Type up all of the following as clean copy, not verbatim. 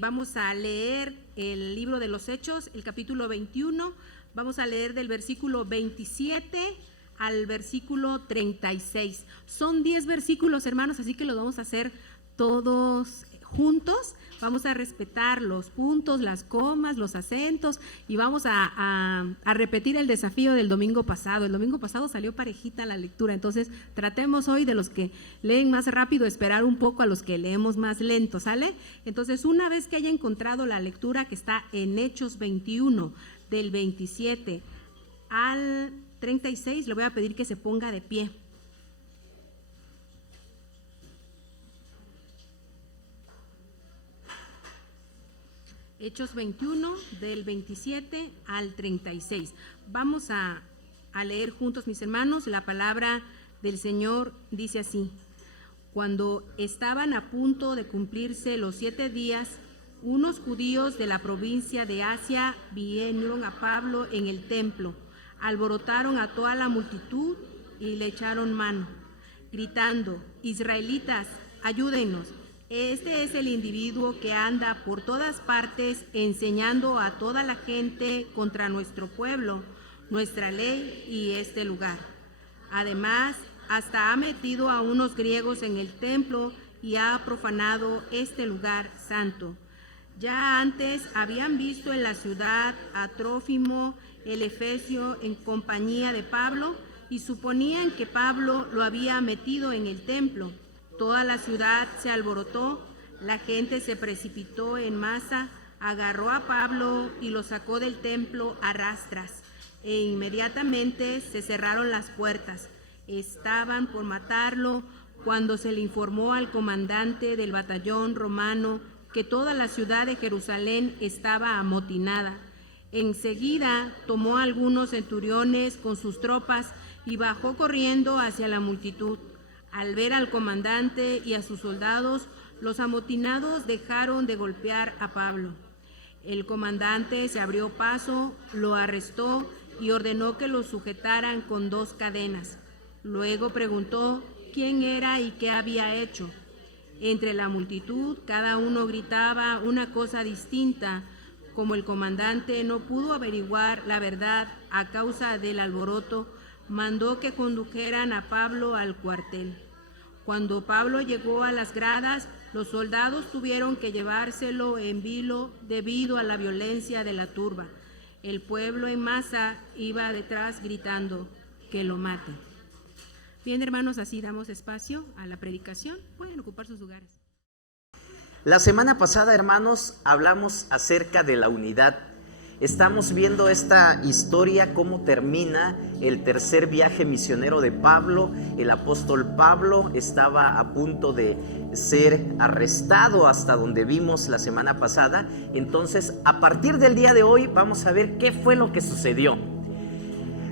Vamos a leer el libro de los Hechos, el capítulo 21. Vamos a leer del versículo 27 al versículo 36. Son 10 versículos, hermanos, así que los vamos a hacer todos juntos. Vamos a respetar los puntos, las comas, los acentos y vamos a repetir el desafío del domingo pasado. El domingo pasado salió parejita la lectura, entonces tratemos hoy de los que leen más rápido esperar un poco a los que leemos más lento, ¿sale? Entonces, una vez que haya encontrado la lectura que está en Hechos 21, del 27 al 36, le voy a pedir que se ponga de pie. Hechos 21, del 27 al 36. Vamos a leer juntos, mis hermanos. La palabra del Señor dice así: cuando estaban a punto de cumplirse los 7 días, unos judíos de la provincia de Asia vinieron a Pablo en el templo, alborotaron a toda la multitud y le echaron mano, gritando: israelitas, ayúdennos. Este es el individuo que anda por todas partes enseñando a toda la gente contra nuestro pueblo, nuestra ley y este lugar. Además, hasta ha metido a unos griegos en el templo y ha profanado este lugar santo. Ya antes habían visto en la ciudad a Trófimo el efesio en compañía de Pablo y suponían que Pablo lo había metido en el templo. Toda la ciudad se alborotó, la gente se precipitó en masa, agarró a Pablo y lo sacó del templo a rastras, e inmediatamente se cerraron las puertas. Estaban por matarlo cuando se le informó al comandante del batallón romano que toda la ciudad de Jerusalén estaba amotinada. Enseguida tomó a algunos centuriones con sus tropas y bajó corriendo hacia la multitud. Al ver al comandante y a sus soldados, los amotinados dejaron de golpear a Pablo. El comandante se abrió paso, lo arrestó y ordenó que lo sujetaran con 2 cadenas. Luego preguntó quién era y qué había hecho. Entre la multitud, cada uno gritaba una cosa distinta. Como el comandante no pudo averiguar la verdad a causa del alboroto, mandó que condujeran a Pablo al cuartel. Cuando Pablo llegó a las gradas, los soldados tuvieron que llevárselo en vilo debido a la violencia de la turba. El pueblo en masa iba detrás gritando: que lo maten. Bien, hermanos, así damos espacio a la predicación. Pueden ocupar sus lugares. La semana pasada, hermanos, hablamos acerca de la unidad. Estamos viendo esta historia, cómo termina el tercer viaje misionero de Pablo. El apóstol Pablo estaba a punto de ser arrestado, hasta donde vimos la semana pasada. Entonces, a partir del día de hoy, vamos a ver qué fue lo que sucedió.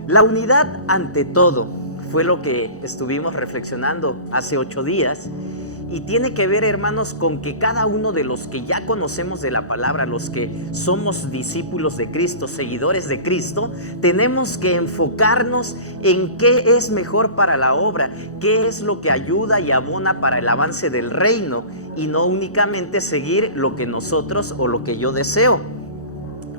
La unidad ante todo fue lo que estuvimos reflexionando hace 8 días. Y tiene que ver, hermanos, con que cada uno de los que ya conocemos de la palabra, los que somos discípulos de Cristo, seguidores de Cristo, tenemos que enfocarnos en qué es mejor para la obra, qué es lo que ayuda y abona para el avance del reino, y no únicamente seguir lo que nosotros o lo que yo deseo.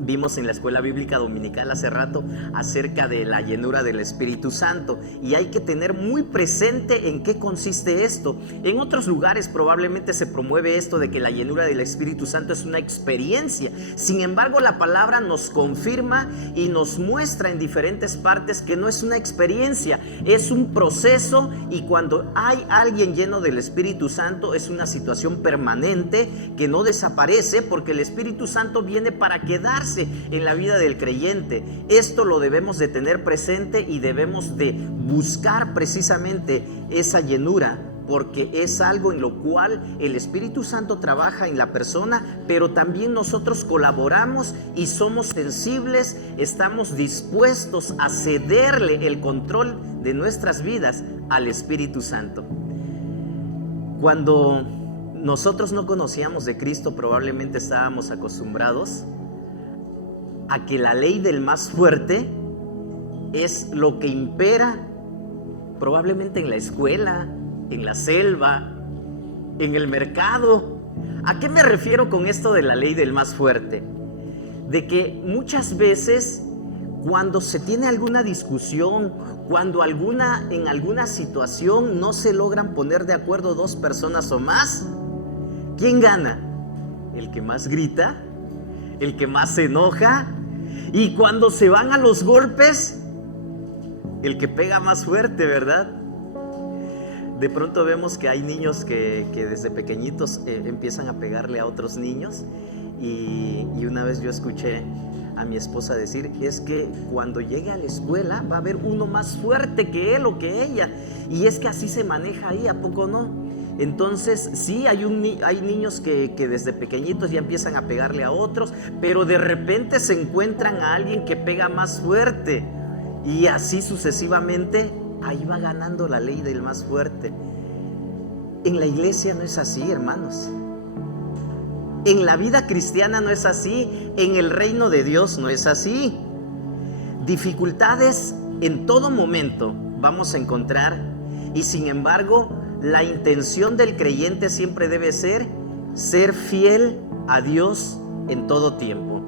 Vimos en la escuela bíblica dominical hace rato acerca de la llenura del Espíritu Santo, y hay que tener muy presente en qué consiste esto. En otros lugares probablemente se promueve esto de que la llenura del Espíritu Santo es una experiencia. Sin embargo, la palabra nos confirma y nos muestra en diferentes partes que no es una experiencia, es un proceso, y cuando hay alguien lleno del Espíritu Santo es una situación permanente que no desaparece, porque el Espíritu Santo viene para quedarse en la vida del creyente. Esto lo debemos de tener presente y debemos de buscar precisamente esa llenura, porque es algo en lo cual el Espíritu Santo trabaja en la persona, pero también nosotros colaboramos y somos sensibles, estamos dispuestos a cederle el control de nuestras vidas al Espíritu Santo. Cuando nosotros no conocíamos de Cristo, probablemente estábamos acostumbrados a que la ley del más fuerte es lo que impera, probablemente en la escuela, en la selva, en el mercado. ¿A qué me refiero con esto de la ley del más fuerte? De que muchas veces cuando se tiene alguna discusión, cuando en alguna situación no se logran poner de acuerdo dos personas o más, ¿quién gana? El que más grita, el que más se enoja, y cuando se van a los golpes, el que pega más fuerte, ¿verdad? De pronto vemos que hay niños que desde pequeñitos empiezan a pegarle a otros niños, y una vez yo escuché a mi esposa decir, es que cuando llegue a la escuela va a haber uno más fuerte que él o que ella, y es que así se maneja ahí, ¿a poco no? Entonces sí, hay niños que desde pequeñitos ya empiezan a pegarle a otros, pero de repente se encuentran a alguien que pega más fuerte, y así sucesivamente, ahí va ganando la ley del más fuerte. En la iglesia no es así, hermanos. En la vida cristiana no es así, en el reino de Dios no es así. Dificultades en todo momento vamos a encontrar, y sin embargo, la intención del creyente siempre debe ser fiel a Dios en todo tiempo.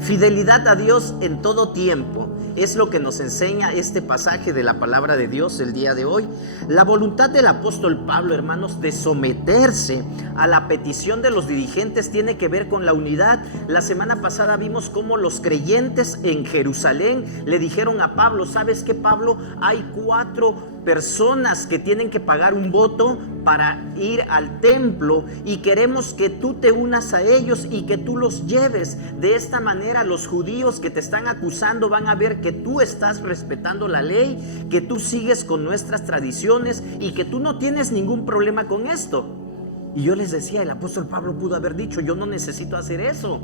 Fidelidad a Dios en todo tiempo es lo que nos enseña este pasaje de la palabra de Dios el día de hoy. La voluntad del apóstol Pablo, hermanos, de someterse a la petición de los dirigentes tiene que ver con la unidad. La semana pasada vimos cómo los creyentes en Jerusalén le dijeron a Pablo, ¿sabes qué, Pablo? Hay 4 personas que tienen que pagar un voto para ir al templo, y queremos que tú te unas a ellos y que tú los lleves. De esta manera los judíos que te están acusando van a ver que tú estás respetando la ley, que tú sigues con nuestras tradiciones y que tú no tienes ningún problema con esto. Y yo les decía, el apóstol Pablo pudo haber dicho, yo no necesito hacer eso,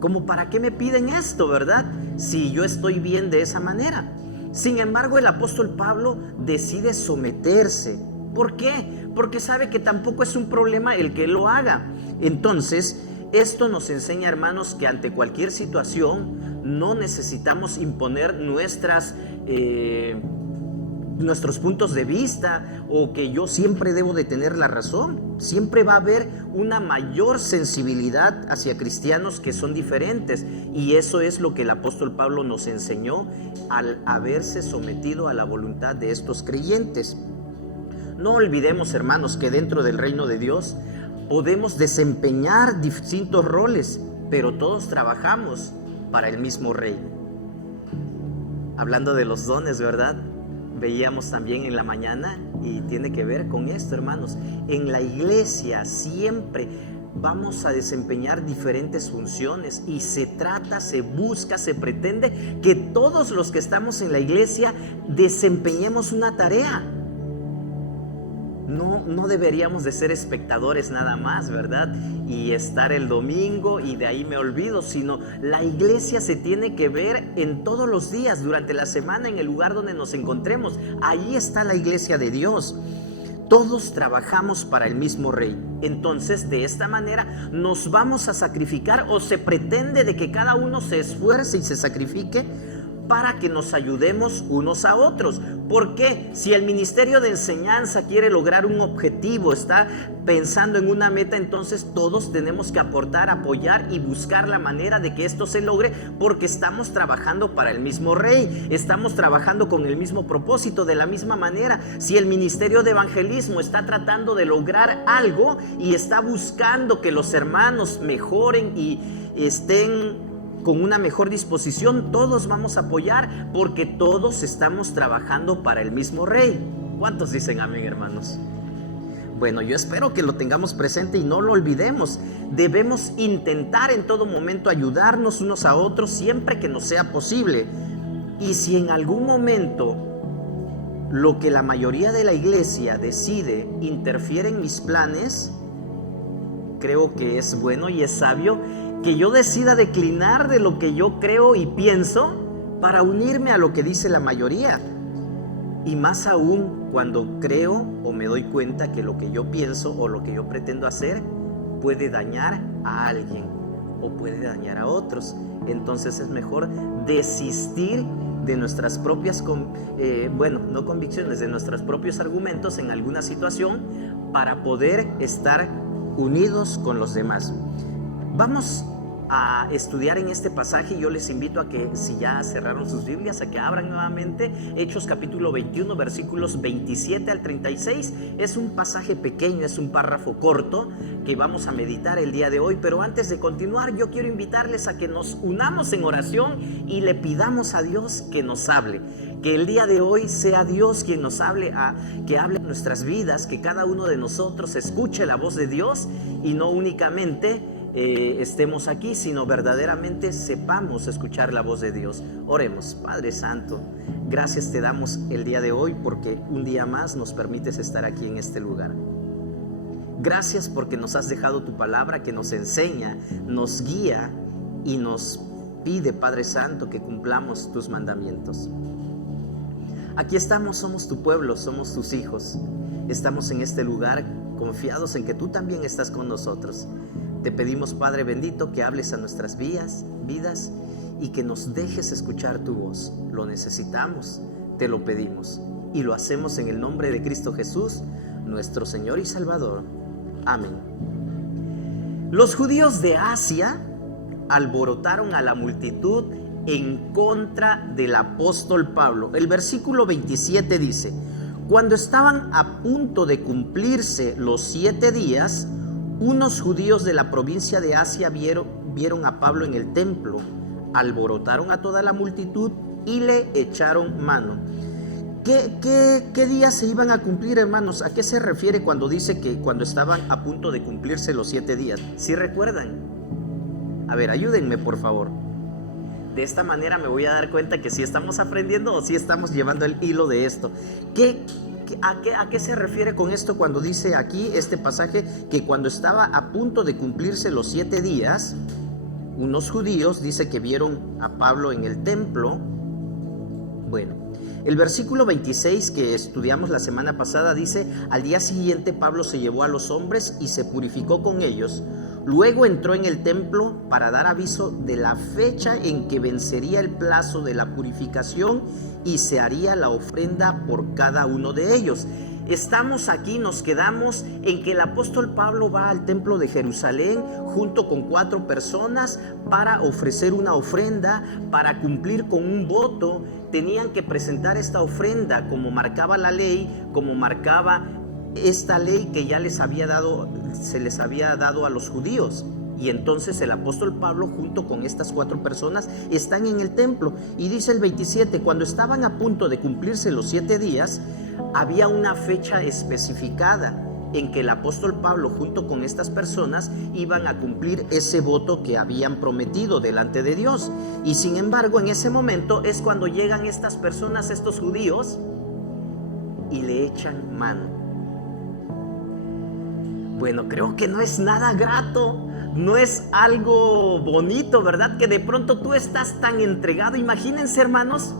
como para qué me piden esto, ¿verdad? Si yo estoy bien de esa manera. Sin embargo, el apóstol Pablo decide someterse. ¿Por qué? Porque sabe que tampoco es un problema el que él lo haga. Entonces, esto nos enseña, hermanos, que ante cualquier situación no necesitamos imponer nuestros puntos de vista, o que yo siempre debo de tener la razón. Siempre va a haber una mayor sensibilidad hacia cristianos que son diferentes, y eso es lo que el apóstol Pablo nos enseñó al haberse sometido a la voluntad de estos creyentes. No olvidemos, hermanos, que dentro del reino de Dios podemos desempeñar distintos roles, pero todos trabajamos para el mismo Rey. Hablando de los dones, ¿verdad? Veíamos también en la mañana, y tiene que ver con esto, hermanos. En la iglesia siempre vamos a desempeñar diferentes funciones, y se trata, se busca, se pretende que todos los que estamos en la iglesia desempeñemos una tarea. No deberíamos de ser espectadores nada más, ¿verdad? Y estar el domingo y de ahí me olvido, sino la iglesia se tiene que ver en todos los días, durante la semana, en el lugar donde nos encontremos. Ahí está la iglesia de Dios. Todos trabajamos para el mismo Rey. Entonces, de esta manera nos vamos a sacrificar, o se pretende de que cada uno se esfuerce y se sacrifique para que nos ayudemos unos a otros. ¿Por qué? Si el ministerio de enseñanza quiere lograr un objetivo, está pensando en una meta, entonces todos tenemos que aportar, apoyar y buscar la manera de que esto se logre, porque estamos trabajando para el mismo Rey, estamos trabajando con el mismo propósito. De la misma manera, si el ministerio de evangelismo está tratando de lograr algo y está buscando que los hermanos mejoren y estén con una mejor disposición, todos vamos a apoyar, porque todos estamos trabajando para el mismo Rey. ¿Cuántos dicen amén, hermanos? Bueno, yo espero que lo tengamos presente y no lo olvidemos. Debemos intentar en todo momento ayudarnos unos a otros siempre que nos sea posible. Y si en algún momento lo que la mayoría de la iglesia decide interfiere en mis planes, creo que es bueno y es sabio que yo decida declinar de lo que yo creo y pienso para unirme a lo que dice la mayoría. Y más aún cuando creo o me doy cuenta que lo que yo pienso o lo que yo pretendo hacer puede dañar a alguien o puede dañar a otros. Entonces es mejor desistir de nuestras propias, no convicciones, de nuestros propios argumentos en alguna situación, para poder estar unidos con los demás. Vamos a estudiar en este pasaje. Yo les invito a que, si ya cerraron sus Biblias, a que abran nuevamente Hechos capítulo 21, versículos 27 al 36. Es un pasaje pequeño, es un párrafo corto que vamos a meditar el día de hoy. Pero antes de continuar, yo quiero invitarles a que nos unamos en oración y le pidamos a Dios que nos hable. Que el día de hoy sea Dios quien nos hable, que hable en nuestras vidas, que cada uno de nosotros escuche la voz de Dios y no únicamente estemos aquí, sino verdaderamente sepamos escuchar la voz de Dios. Oremos. Padre Santo, gracias te damos el día de hoy porque un día más nos permites estar aquí en este lugar. Gracias porque nos has dejado tu palabra que nos enseña, nos guía y nos pide, Padre Santo, que cumplamos tus mandamientos. Aquí estamos, somos tu pueblo, somos tus hijos. Estamos en este lugar confiados en que tú también estás con nosotros. Te pedimos, Padre bendito, que hables a nuestras vidas y que nos dejes escuchar tu voz. Lo necesitamos, te lo pedimos y lo hacemos en el nombre de Cristo Jesús, nuestro Señor y Salvador. Amén. Los judíos de Asia alborotaron a la multitud en contra del apóstol Pablo. El versículo 27 dice: cuando estaban a punto de cumplirse los 7 días, unos judíos de la provincia de Asia vieron a Pablo en el templo, alborotaron a toda la multitud y le echaron mano. ¿Qué días se iban a cumplir, hermanos? ¿A qué se refiere cuando dice que cuando estaban a punto de cumplirse los 7 días? ¿Sí recuerdan? A ver, ayúdenme por favor. De esta manera me voy a dar cuenta que si estamos aprendiendo o si estamos llevando el hilo de esto. ¿A qué se refiere con esto cuando dice aquí este pasaje que cuando estaba a punto de cumplirse los 7 días, unos judíos dice que vieron a Pablo en el templo? Bueno, el versículo 26 que estudiamos la semana pasada dice: al día siguiente Pablo se llevó a los hombres y se purificó con ellos. Luego entró en el templo para dar aviso de la fecha en que vencería el plazo de la purificación y se haría la ofrenda por cada uno de ellos. Estamos aquí, nos quedamos en que el apóstol Pablo va al templo de Jerusalén junto con 4 personas para ofrecer una ofrenda, para cumplir con un voto. Tenían que presentar esta ofrenda como marcaba la ley, como marcaba esta ley que ya se les había dado a los judíos. Y entonces el apóstol Pablo junto con estas 4 personas están en el templo. Y dice el 27, cuando estaban a punto de cumplirse los 7 días, había una fecha especificada en que el apóstol Pablo junto con estas personas iban a cumplir ese voto que habían prometido delante de Dios. Y sin embargo, en ese momento es cuando llegan estas personas, estos judíos, y le echan mano. Bueno, creo que no es nada grato, no es algo bonito, ¿verdad? Que de pronto tú estás tan entregado. Imagínense, hermanos,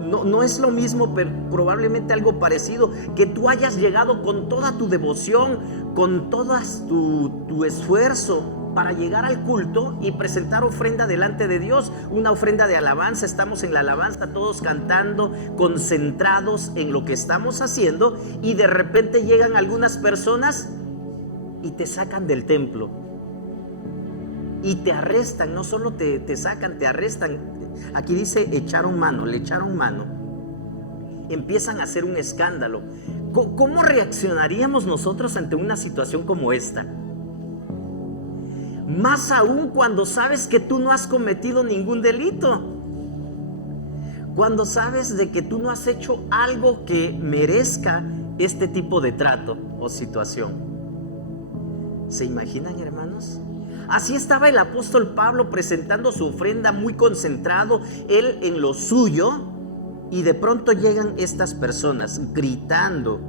no es lo mismo, pero probablemente algo parecido, que tú hayas llegado con toda tu devoción, con todo tu esfuerzo para llegar al culto y presentar ofrenda delante de Dios, una ofrenda de alabanza. Estamos en la alabanza todos cantando, concentrados en lo que estamos haciendo, y de repente llegan algunas personas y te sacan del templo y te arrestan. No solo te sacan, te arrestan. Aquí dice echaron mano, le echaron mano. Empiezan a hacer un escándalo. ¿Cómo reaccionaríamos nosotros ante una situación como esta? Más aún cuando sabes que tú no has cometido ningún delito, cuando sabes de que tú no has hecho algo que merezca este tipo de trato o situación. ¿Se imaginan, hermanos? Así estaba el apóstol Pablo presentando su ofrenda, muy concentrado, él en lo suyo, y de pronto llegan estas personas gritando: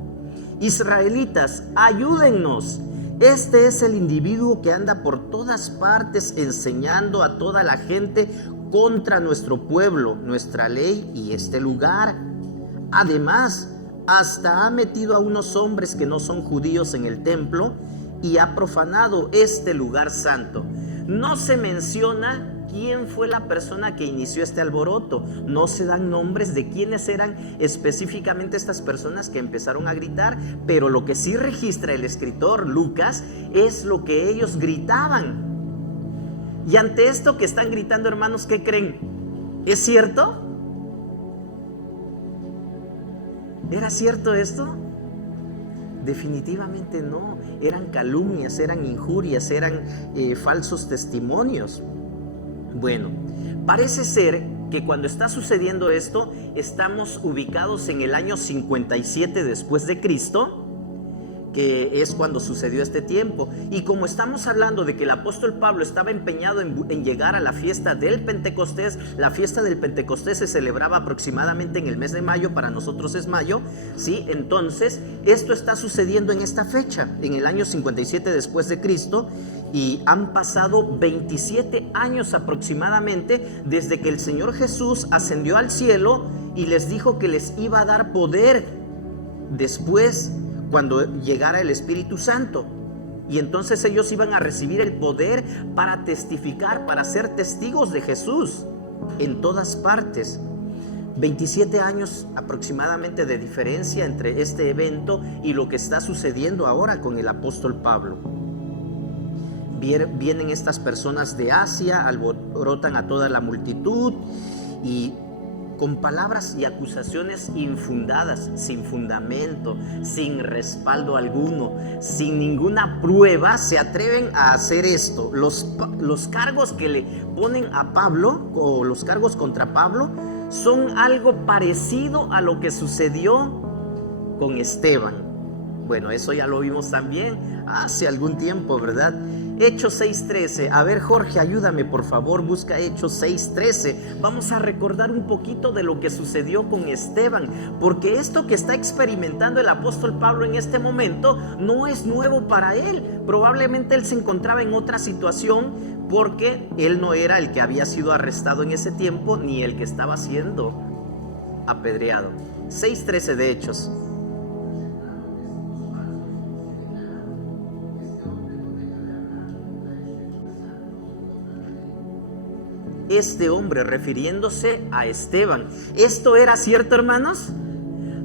israelitas, ayúdennos. Este es el individuo que anda por todas partes enseñando a toda la gente contra nuestro pueblo, nuestra ley y este lugar. Además, hasta ha metido a unos hombres que no son judíos en el templo y ha profanado este lugar santo. No se menciona quién fue la persona que inició este alboroto. No se dan nombres de quiénes eran específicamente estas personas que empezaron a gritar, pero lo que sí registra el escritor Lucas es lo que ellos gritaban. Y ante esto que están gritando, hermanos, ¿qué creen? ¿Es cierto? ¿Era cierto esto? Definitivamente no. Eran calumnias, eran injurias, eran falsos testimonios. Bueno, parece ser que cuando está sucediendo esto, estamos ubicados en el año 57 después de Cristo, que es cuando sucedió este tiempo. Y como estamos hablando de que el apóstol Pablo estaba empeñado en llegar a la fiesta del Pentecostés, la fiesta del Pentecostés se celebraba aproximadamente en el mes de mayo, para nosotros es mayo, ¿sí? Entonces, esto está sucediendo en esta fecha, en el año 57 después de Cristo, y han pasado 27 años aproximadamente desde que el Señor Jesús ascendió al cielo y les dijo que les iba a dar poder después, cuando llegara el Espíritu Santo. Y entonces ellos iban a recibir el poder para testificar, para ser testigos de Jesús en todas partes. 27 años aproximadamente de diferencia entre este evento y lo que está sucediendo ahora con el apóstol Pablo. Vienen estas personas de Asia, alborotan a toda la multitud y con palabras y acusaciones infundadas, sin fundamento, sin respaldo alguno, sin ninguna prueba, se atreven a hacer esto. Los cargos que le ponen a Pablo, o los cargos contra Pablo, son algo parecido a lo que sucedió con Esteban. Bueno, eso ya lo vimos también hace algún tiempo, ¿verdad? Hechos 6:13. A ver, Jorge, ayúdame por favor, busca Hechos 6:13. Vamos a recordar un poquito de lo que sucedió con Esteban, porque esto que está experimentando el apóstol Pablo en este momento no es nuevo para él. Probablemente él se encontraba en otra situación, porque él no era el que había sido arrestado en ese tiempo, ni el que estaba siendo apedreado. 6:13 de Hechos. Este hombre, refiriéndose a Esteban. ¿Esto era cierto, hermanos?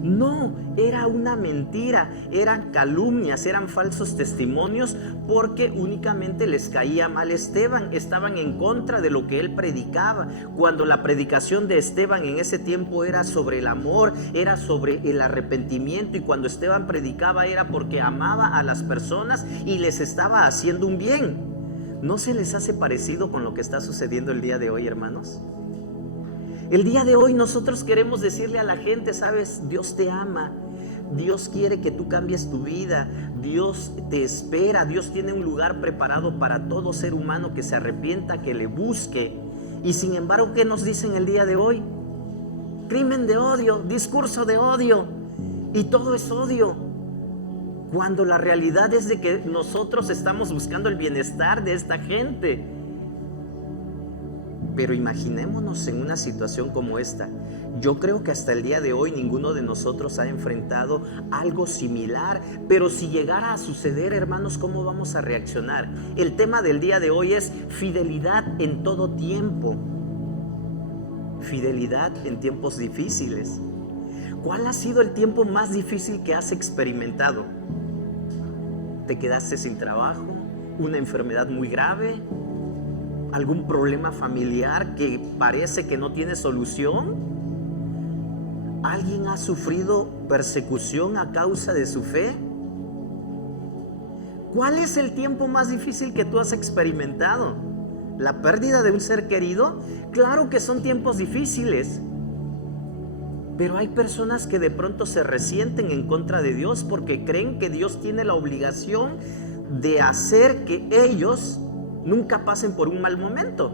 No, era una mentira, eran calumnias, eran falsos testimonios, porque únicamente les caía mal Esteban, estaban en contra de lo que él predicaba, cuando la predicación de Esteban en ese tiempo era sobre el amor, era sobre el arrepentimiento, y cuando Esteban predicaba era porque amaba a las personas y les estaba haciendo un bien. ¿No se les hace parecido con lo que está sucediendo el día de hoy, hermanos? El día de hoy nosotros queremos decirle a la gente, sabes, Dios te ama, Dios quiere que tú cambies tu vida, Dios te espera, Dios tiene un lugar preparado para todo ser humano que se arrepienta, que le busque. Y sin embargo, ¿qué nos dicen el día de hoy? Crimen de odio, discurso de odio, y todo es odio. Cuando la realidad es de que nosotros estamos buscando el bienestar de esta gente. Pero imaginémonos en una situación como esta. Yo creo que hasta el día de hoy ninguno de nosotros ha enfrentado algo similar. Pero si llegara a suceder, hermanos, ¿cómo vamos a reaccionar? El tema del día de hoy es fidelidad en todo tiempo. Fidelidad en tiempos difíciles. ¿Cuál ha sido el tiempo más difícil que has experimentado? ¿Te quedaste sin trabajo? ¿Una enfermedad muy grave? ¿Algún problema familiar que parece que no tiene solución? ¿Alguien ha sufrido persecución a causa de su fe? ¿Cuál es el tiempo más difícil que tú has experimentado? ¿La pérdida de un ser querido? Claro que son tiempos difíciles. Pero hay personas que de pronto se resienten en contra de Dios porque creen que Dios tiene la obligación de hacer que ellos nunca pasen por un mal momento.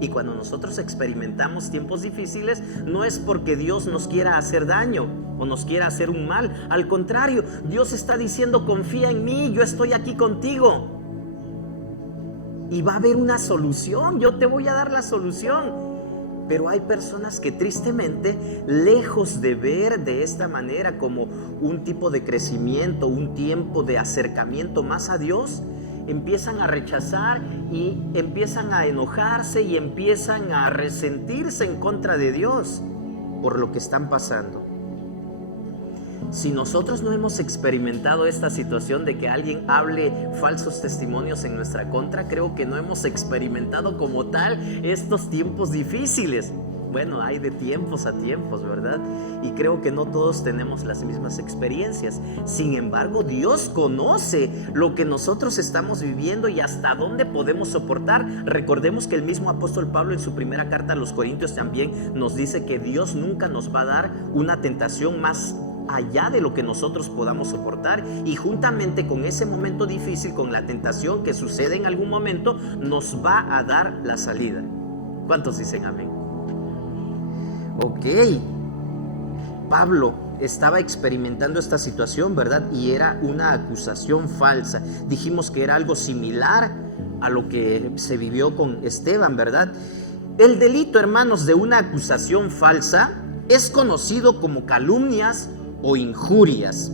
Y cuando nosotros experimentamos tiempos difíciles, no es porque Dios nos quiera hacer daño o nos quiera hacer un mal. Al contrario, Dios está diciendo, confía en mí, yo estoy aquí contigo. Y va a haber una solución, yo te voy a dar la solución. Pero hay personas que tristemente, lejos de ver de esta manera como un tipo de crecimiento, un tiempo de acercamiento más a Dios, empiezan a rechazar y empiezan a enojarse y empiezan a resentirse en contra de Dios por lo que están pasando. Si nosotros no hemos experimentado esta situación de que alguien hable falsos testimonios en nuestra contra, creo que no hemos experimentado como tal estos tiempos difíciles. Bueno, hay de tiempos a tiempos, ¿verdad? Y creo que no todos tenemos las mismas experiencias. Sin embargo, Dios conoce lo que nosotros estamos viviendo y hasta dónde podemos soportar. Recordemos que el mismo apóstol Pablo en su primera carta a los Corintios también nos dice que Dios nunca nos va a dar una tentación más allá de lo que nosotros podamos soportar, y juntamente con ese momento difícil, con la tentación que sucede en algún momento, nos va a dar la salida. ¿Cuántos dicen amén? Ok, Pablo estaba experimentando esta situación, ¿verdad? Y era una acusación falsa. Dijimos que era algo similar a lo que se vivió con Esteban, ¿verdad? El delito, hermanos, de una acusación falsa es conocido como calumnias o injurias.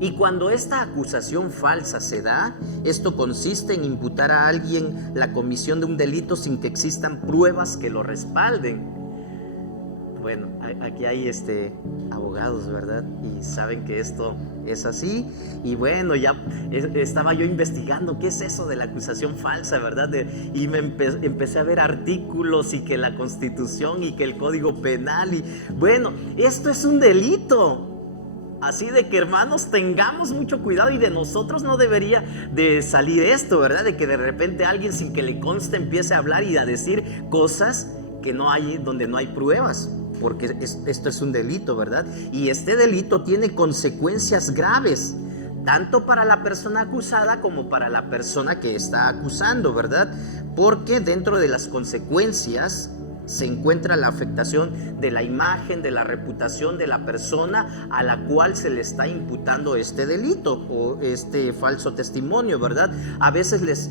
Y cuando esta acusación falsa se da, esto consiste en imputar a alguien la comisión de un delito sin que existan pruebas que lo respalden. Bueno, aquí hay abogados, ¿verdad? Y saben que esto es así. Y bueno, ya estaba yo investigando qué es eso de la acusación falsa, ¿verdad? Y me empecé a ver artículos y que la Constitución y que el Código Penal. Y bueno, esto es un delito. Así de que, hermanos, tengamos mucho cuidado, y de nosotros no debería de salir esto, ¿verdad? De que de repente alguien sin que le conste empiece a hablar y a decir cosas que no hay, donde no hay pruebas. Porque esto es un delito, ¿verdad? Y este delito tiene consecuencias graves, tanto para la persona acusada como para la persona que está acusando, ¿verdad? Porque dentro de las consecuencias se encuentra la afectación de la imagen, de la reputación de la persona a la cual se le está imputando este delito o este falso testimonio, ¿verdad? A veces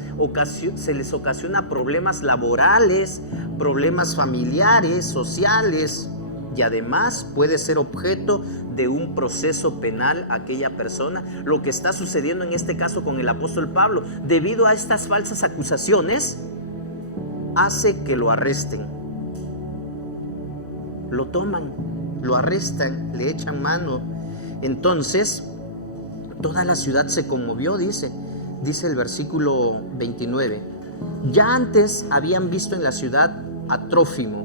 se les ocasiona problemas laborales, problemas familiares, sociales, y además puede ser objeto de un proceso penal aquella persona. Lo que está sucediendo en este caso con el apóstol Pablo, debido a estas falsas acusaciones, hace que lo arresten. Lo toman, lo arrestan, le echan mano. Entonces, toda la ciudad se conmovió, dice el versículo 29. Ya antes habían visto en la ciudad a Trófimo,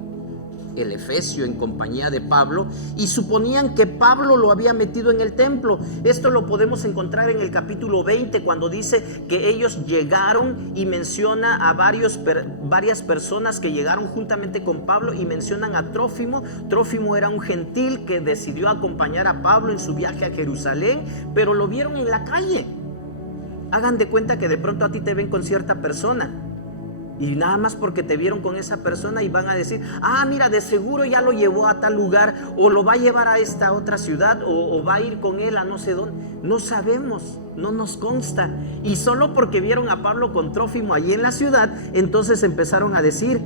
el efesio, en compañía de Pablo, y suponían que Pablo lo había metido en el templo. Esto lo podemos encontrar en el capítulo 20, cuando dice que ellos llegaron y menciona a varias personas que llegaron juntamente con Pablo, y mencionan a Trófimo. Trófimo era un gentil que decidió acompañar a Pablo en su viaje a Jerusalén, pero lo vieron en la calle. Hagan de cuenta que de pronto a ti te ven con cierta persona, y nada más porque te vieron con esa persona y van a decir: ah, mira, de seguro ya lo llevó a tal lugar, o lo va a llevar a esta otra ciudad, o va a ir con él a no sé dónde. No sabemos, no nos consta. Y solo porque vieron a Pablo con Trófimo allí en la ciudad, entonces empezaron a decir: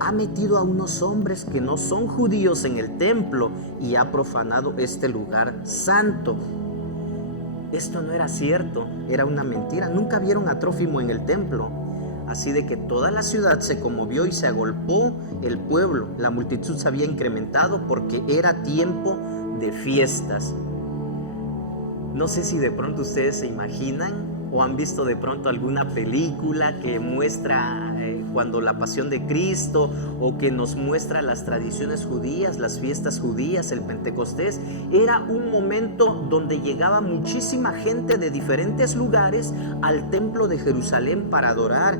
ha metido a unos hombres que no son judíos en el templo y ha profanado este lugar santo. Esto no era cierto, era una mentira. Nunca vieron a Trófimo en el templo. Así de que toda la ciudad se conmovió y se agolpó el pueblo. La multitud se había incrementado porque era tiempo de fiestas. No sé si de pronto ustedes se imaginan o han visto de pronto alguna película que muestra cuando la pasión de Cristo, o que nos muestra las tradiciones judías, las fiestas judías, el Pentecostés. Era un momento donde llegaba muchísima gente de diferentes lugares al templo de Jerusalén para adorar,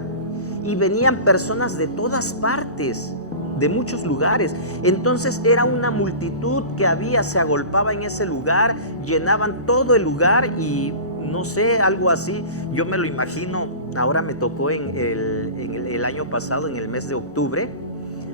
y venían personas de todas partes, de muchos lugares. Entonces era una multitud que se agolpaba en ese lugar, llenaban todo el lugar, y no sé, algo así, yo me lo imagino. Ahora me tocó en el año pasado, en el mes de octubre,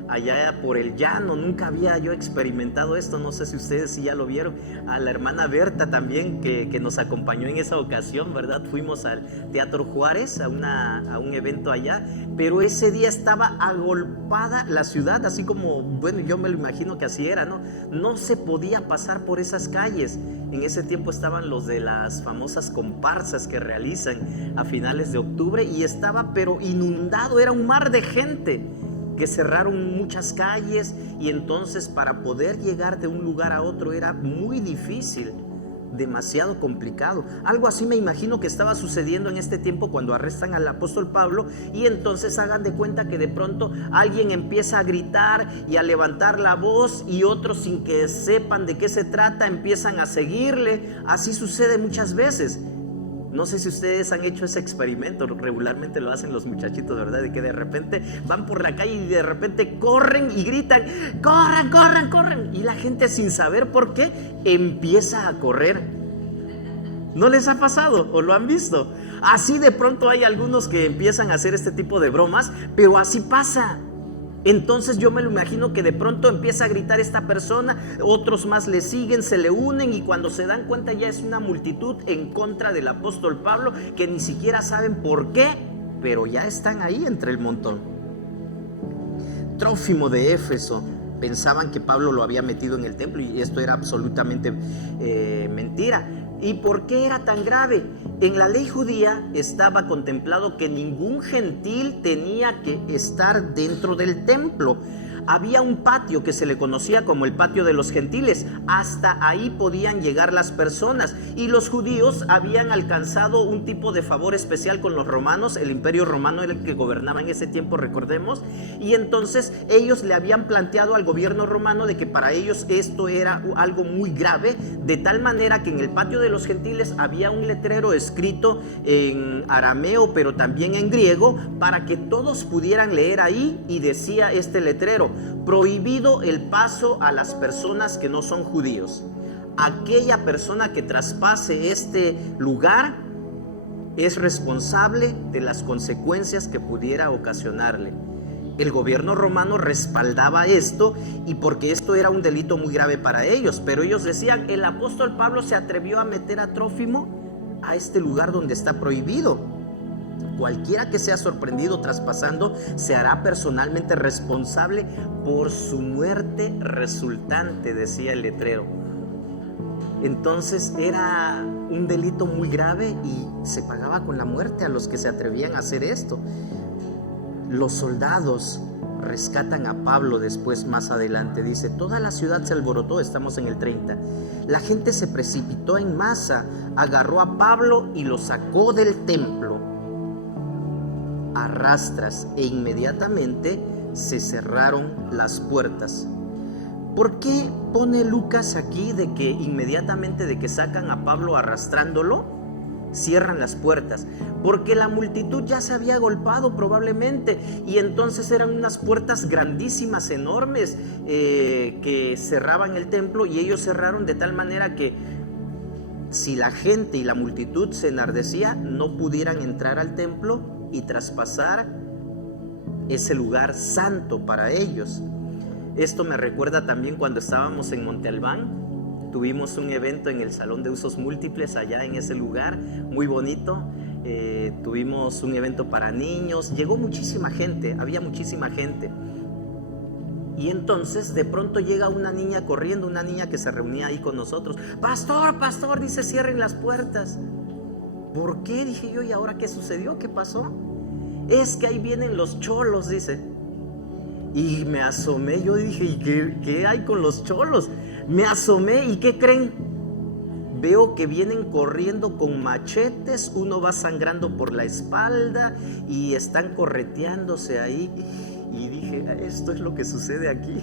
allá por el llano. Nunca había yo experimentado esto, no sé si ustedes sí ya lo vieron. A la hermana Berta también, que nos acompañó en esa ocasión, ¿verdad? Fuimos al Teatro Juárez a un evento allá, pero ese día estaba agolpada la ciudad, así como, bueno, yo me lo imagino que así era, ¿no? No se podía pasar por esas calles. En ese tiempo estaban los de las famosas comparsas que realizan a finales de octubre, y estaba pero inundado, era un mar de gente, que cerraron muchas calles, y entonces para poder llegar de un lugar a otro era muy difícil, demasiado complicado. Algo así me imagino que estaba sucediendo en este tiempo cuando arrestan al apóstol Pablo, y entonces hagan de cuenta que de pronto alguien empieza a gritar y a levantar la voz, y otros, sin que sepan de qué se trata, empiezan a seguirle. Así sucede muchas veces. No sé si ustedes han hecho ese experimento, regularmente lo hacen los muchachitos, ¿verdad? De que de repente van por la calle y de repente corren y gritan, corran, corran, corran. Y la gente, sin saber por qué, empieza a correr. ¿No les ha pasado o lo han visto? Así de pronto hay algunos que empiezan a hacer este tipo de bromas, pero así pasa. Entonces yo me lo imagino que de pronto empieza a gritar esta persona, otros más le siguen, se le unen, y cuando se dan cuenta ya es una multitud en contra del apóstol Pablo, que ni siquiera saben por qué, pero ya están ahí entre el montón. Trófimo de Éfeso, pensaban que Pablo lo había metido en el templo, y esto era absolutamente mentira. ¿Y por qué era tan grave? En la ley judía estaba contemplado que ningún gentil tenía que estar dentro del templo. Había un patio que se le conocía como el patio de los gentiles. Hasta ahí podían llegar las personas, y los judíos habían alcanzado un tipo de favor especial con los romanos. El imperio romano era el que gobernaba en ese tiempo, recordemos, y entonces ellos le habían planteado al gobierno romano de que para ellos esto era algo muy grave, de tal manera que en el patio de los gentiles había un letrero escrito en arameo, pero también en griego, para que todos pudieran leer ahí, y decía este letrero: prohibido el paso a las personas que no son judíos. Aquella persona que traspase este lugar es responsable de las consecuencias que pudiera ocasionarle. El gobierno romano respaldaba esto, y porque esto era un delito muy grave para ellos, pero ellos decían: el apóstol Pablo se atrevió a meter a Trófimo a este lugar donde está prohibido. Cualquiera que sea sorprendido traspasando se hará personalmente responsable por su muerte resultante, decía el letrero. Entonces era un delito muy grave, y se pagaba con la muerte a los que se atrevían a hacer esto. Los soldados rescatan a Pablo después, más adelante, dice: toda la ciudad se alborotó, estamos en el 30. La gente se precipitó en masa, agarró a Pablo y lo sacó del templo a rastras, e inmediatamente se cerraron las puertas. ¿Por qué pone Lucas aquí de que inmediatamente de que sacan a Pablo arrastrándolo, cierran las puertas? Porque la multitud ya se había agolpado probablemente, y entonces eran unas puertas grandísimas, enormes, que cerraban el templo, y ellos cerraron de tal manera que si la gente y la multitud se enardecía, no pudieran entrar al templo y traspasar ese lugar santo para ellos. Esto me recuerda también cuando estábamos en Monte Albán. Tuvimos un evento en el Salón de Usos Múltiples allá en ese lugar, muy bonito. Tuvimos un evento para niños, llegó muchísima gente, había muchísima gente. Y entonces de pronto llega una niña corriendo, una niña que se reunía ahí con nosotros. Pastor, pastor, dice, cierren las puertas. ¿Por qué? Dije yo, ¿y ahora qué sucedió? ¿Qué pasó? Es que ahí vienen los cholos, dice. Y me asomé, yo dije, ¿y qué hay con los cholos? Me asomé, ¿y qué creen? Veo que vienen corriendo con machetes, uno va sangrando por la espalda y están correteándose ahí. Y dije, esto es lo que sucede aquí.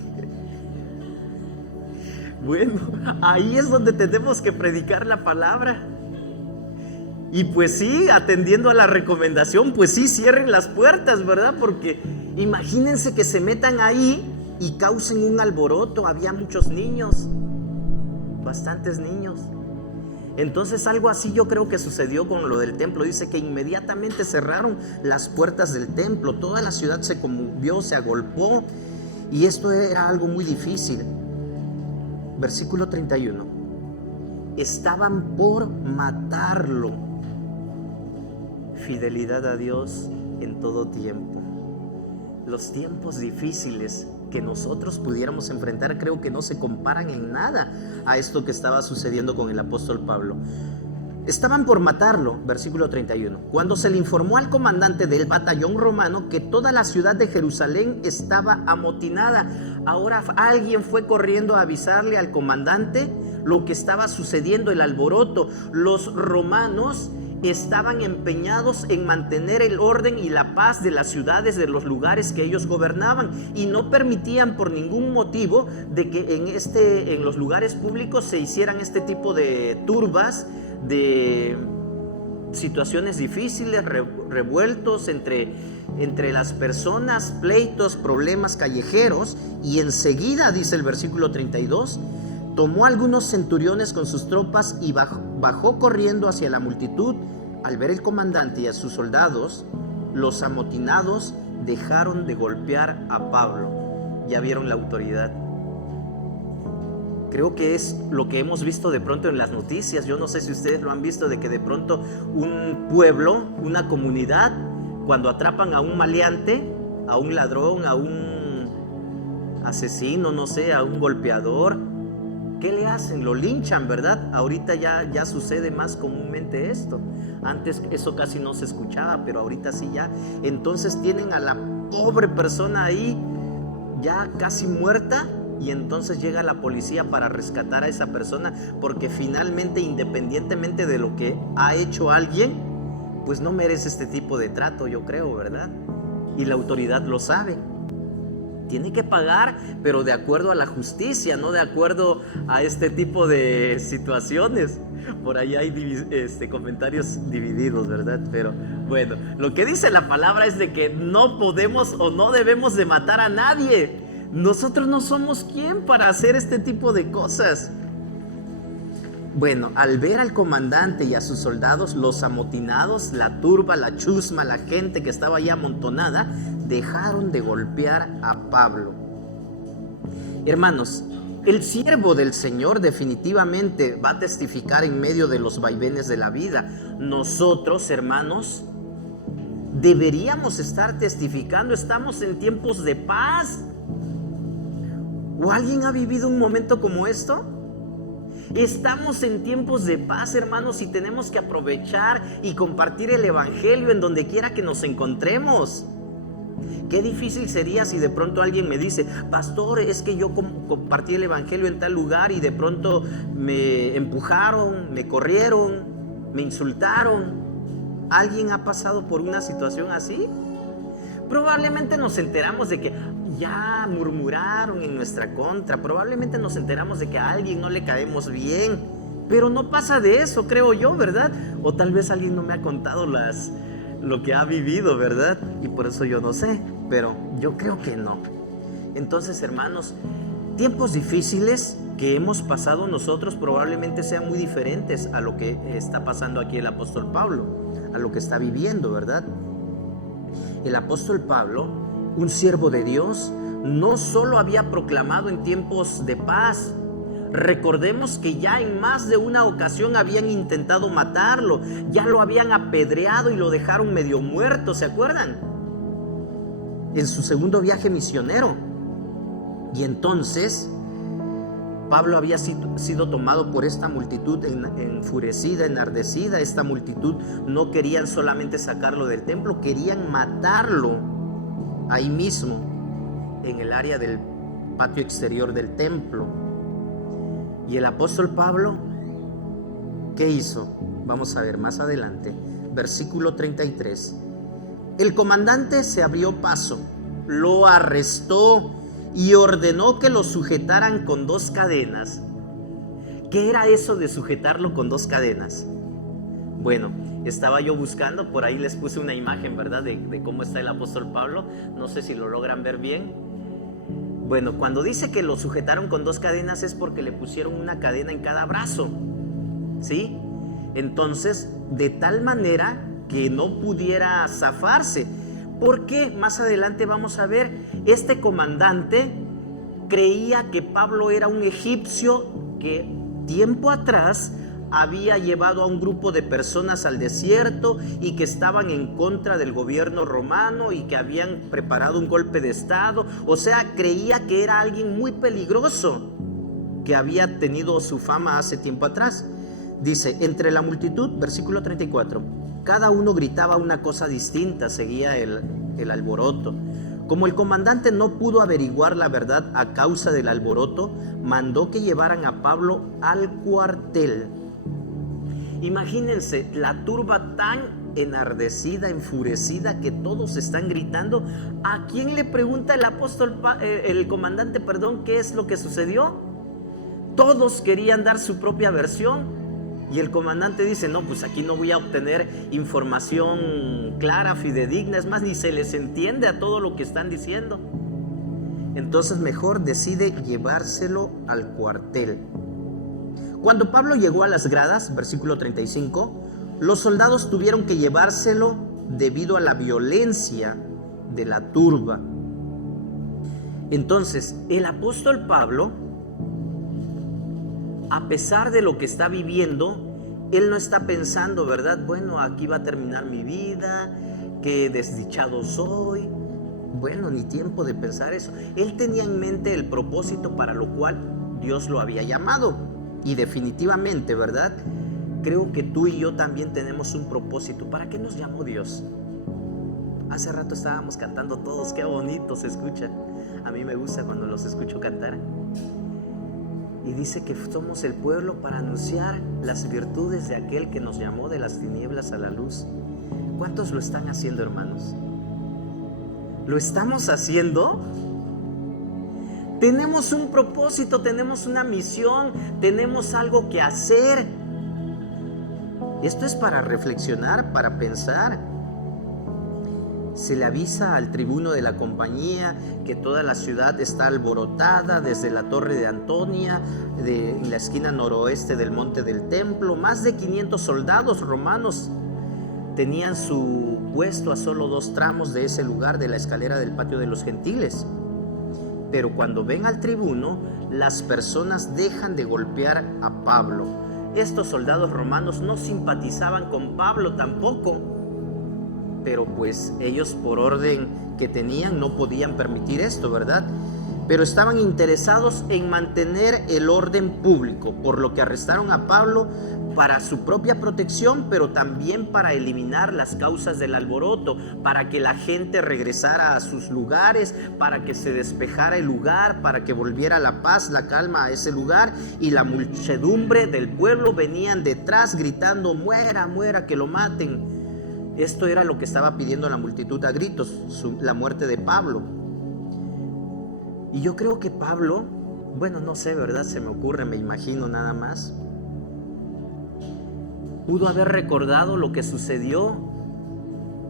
Bueno, ahí es donde tenemos que predicar la palabra. Y pues sí, atendiendo a la recomendación, pues sí, cierren las puertas, ¿verdad? Porque imagínense que se metan ahí y causen un alboroto. Había muchos niños, bastantes niños. Entonces algo así yo creo que sucedió con lo del templo. Dice que inmediatamente cerraron las puertas del templo. Toda la ciudad se conmovió, se agolpó. Y esto era algo muy difícil. Versículo 31. Estaban por matarlo. Fidelidad a Dios en todo tiempo. Los tiempos difíciles que nosotros pudiéramos enfrentar creo que no se comparan en nada a esto que estaba sucediendo con el apóstol Pablo. Estaban por matarlo, versículo 31, cuando se le informó al comandante del batallón romano que toda la ciudad de Jerusalén estaba amotinada. Ahora alguien fue corriendo a avisarle al comandante lo que estaba sucediendo, el alboroto. Los romanos estaban empeñados en mantener el orden y la paz de las ciudades, de los lugares que ellos gobernaban, y no permitían por ningún motivo de que en los lugares públicos se hicieran este tipo de turbas, de situaciones difíciles, revueltos entre las personas, pleitos, problemas callejeros. Y enseguida, dice el versículo 32, tomó algunos centuriones con sus tropas y bajó corriendo hacia la multitud. Al ver el comandante y a sus soldados, los amotinados dejaron de golpear a Pablo. Ya vieron la autoridad. Creo que es lo que hemos visto de pronto en las noticias. Yo no sé si ustedes lo han visto, de que de pronto un pueblo, una comunidad, cuando atrapan a un maleante, a un ladrón, a un asesino, no sé, a un golpeador, ¿qué le hacen? Lo linchan, ¿verdad? Ahorita ya sucede más comúnmente esto. Antes eso casi no se escuchaba, pero ahorita sí ya. Entonces tienen a la pobre persona ahí ya casi muerta, y entonces llega la policía para rescatar a esa persona, porque finalmente, independientemente de lo que ha hecho alguien, pues no merece este tipo de trato, yo creo, ¿verdad? Y la autoridad lo sabe. Tiene que pagar, pero de acuerdo a la justicia, no de acuerdo a este tipo de situaciones. Por ahí hay comentarios divididos, ¿verdad? Pero bueno, lo que dice la palabra es de que no podemos o no debemos de matar a nadie. Nosotros no somos quien para hacer este tipo de cosas. Bueno, al ver al comandante y a sus soldados, los amotinados, la turba, la chusma, la gente que estaba ahí amontonada, dejaron de golpear a Pablo. Hermanos, el siervo del Señor definitivamente va a testificar en medio de los vaivenes de la vida. Nosotros, hermanos, deberíamos estar testificando. Estamos en tiempos de paz. ¿O alguien ha vivido un momento como esto? Estamos en tiempos de paz, hermanos, y tenemos que aprovechar y compartir el evangelio en donde quiera que nos encontremos. Qué difícil sería si de pronto alguien me dice: pastor, es que yo compartí el evangelio en tal lugar y de pronto me empujaron, me corrieron, me insultaron. ¿Alguien ha pasado por una situación así? Probablemente nos enteramos de que ya murmuraron en nuestra contra. Probablemente nos enteramos de que a alguien no le caemos bien, pero no pasa de eso, creo yo, ¿verdad? O tal vez alguien no me ha contado lo que ha vivido, ¿verdad? Y por eso yo no sé, pero yo creo que no. Entonces, hermanos, tiempos difíciles que hemos pasado nosotros probablemente sean muy diferentes a lo que está pasando aquí el apóstol Pablo, a lo que está viviendo, ¿verdad? El apóstol Pablo, un siervo de Dios, no solo había proclamado en tiempos de paz. Recordemos que ya en más de una ocasión habían intentado matarlo, ya lo habían apedreado y lo dejaron medio muerto, ¿se acuerdan? En su segundo viaje misionero. Y entonces Pablo había sido tomado por esta multitud enfurecida, enardecida. Esta multitud no querían solamente sacarlo del templo, querían matarlo ahí mismo, en el área del patio exterior del templo. Y el apóstol Pablo, ¿qué hizo? Vamos a ver más adelante, versículo 33. El comandante se abrió paso, lo arrestó y ordenó que lo sujetaran con 2 cadenas. ¿Qué era eso de sujetarlo con 2 cadenas? Bueno, estaba yo buscando, por ahí les puse una imagen, ¿verdad? De cómo está el apóstol Pablo. No sé si lo logran ver bien. Bueno, cuando dice que lo sujetaron con 2 cadenas es porque le pusieron una cadena en cada brazo, ¿sí? Entonces, de tal manera que no pudiera zafarse. Porque más adelante vamos a ver, este comandante creía que Pablo era un egipcio que tiempo atrás había llevado a un grupo de personas al desierto y que estaban en contra del gobierno romano y que habían preparado un golpe de estado. O sea, creía que era alguien muy peligroso, que había tenido su fama hace tiempo atrás. Dice, entre la multitud, versículo 34, cada uno gritaba una cosa distinta, seguía el alboroto. Como el comandante no pudo averiguar la verdad a causa del alboroto, mandó que llevaran a Pablo al cuartel. Imagínense la turba tan enardecida, enfurecida, que todos están gritando. ¿A quién le pregunta el comandante, qué es lo que sucedió? Todos querían dar su propia versión. Y el comandante dice, no, pues aquí no voy a obtener información clara, fidedigna, es más, ni se les entiende a todo lo que están diciendo. Entonces mejor decide llevárselo al cuartel. Cuando Pablo llegó a las gradas, versículo 35, los soldados tuvieron que llevárselo debido a la violencia de la turba. Entonces, el apóstol Pablo, a pesar de lo que está viviendo, él no está pensando, ¿verdad? Bueno, aquí va a terminar mi vida, qué desdichado soy. Bueno, ni tiempo de pensar eso. Él tenía en mente el propósito para lo cual Dios lo había llamado. Y definitivamente, ¿verdad? Creo que tú y yo también tenemos un propósito. ¿Para qué nos llamó Dios? Hace rato estábamos cantando todos, qué bonito se escucha. A mí me gusta cuando los escucho cantar. Y dice que somos el pueblo para anunciar las virtudes de aquel que nos llamó de las tinieblas a la luz. ¿Cuántos lo están haciendo, hermanos? ¿Lo estamos haciendo? Tenemos un propósito, tenemos una misión, tenemos algo que hacer. Esto es para reflexionar, para pensar. Se le avisa al tribuno de la compañía que toda la ciudad está alborotada, desde la torre de Antonia, de la esquina noroeste del monte del templo. Más de 500 soldados romanos tenían su puesto a solo 2 tramos de ese lugar de la escalera del patio de los gentiles. Pero cuando ven al tribuno, las personas dejan de golpear a Pablo. Estos soldados romanos no simpatizaban con Pablo tampoco, pero pues ellos, por orden que tenían, no podían permitir esto, ¿verdad? Pero estaban interesados en mantener el orden público, por lo que arrestaron a Pablo para su propia protección, pero también para eliminar las causas del alboroto, para que la gente regresara a sus lugares, para que se despejara el lugar, para que volviera la paz, la calma a ese lugar. Y la muchedumbre del pueblo venían detrás gritando, muera, muera, que lo maten. Esto era lo que estaba pidiendo la multitud a gritos, la muerte de Pablo. Y yo creo que Pablo, bueno, no sé, ¿verdad? Se me ocurre, me imagino nada más. Pudo haber recordado lo que sucedió.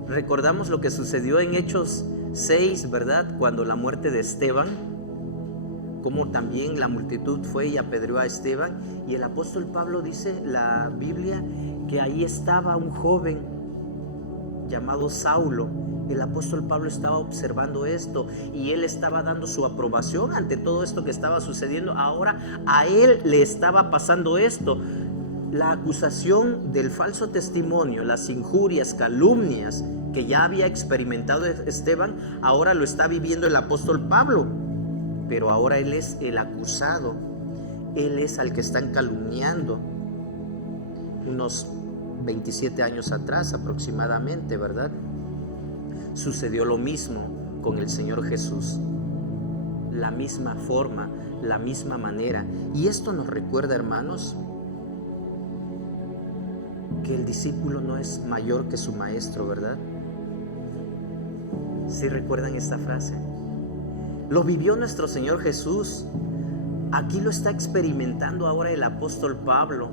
Recordamos lo que sucedió en Hechos 6, ¿verdad? Cuando la muerte de Esteban, como también la multitud fue y apedreó a Esteban. Y el apóstol Pablo dice, la Biblia, que ahí estaba un joven llamado Saulo. El apóstol Pablo estaba observando esto y él estaba dando su aprobación ante todo esto que estaba sucediendo. Ahora a él le estaba pasando esto. La acusación del falso testimonio, las injurias, calumnias que ya había experimentado Esteban, ahora lo está viviendo el apóstol Pablo. Pero ahora él es el acusado. Él es al que están calumniando. Unos 27 años atrás aproximadamente, ¿verdad? Sucedió lo mismo con el Señor Jesús. La misma forma, la misma manera. Y esto nos recuerda, hermanos, que el discípulo no es mayor que su maestro, ¿verdad? ¿Sí recuerdan esta frase? Lo vivió nuestro Señor Jesús. Aquí lo está experimentando ahora el apóstol Pablo.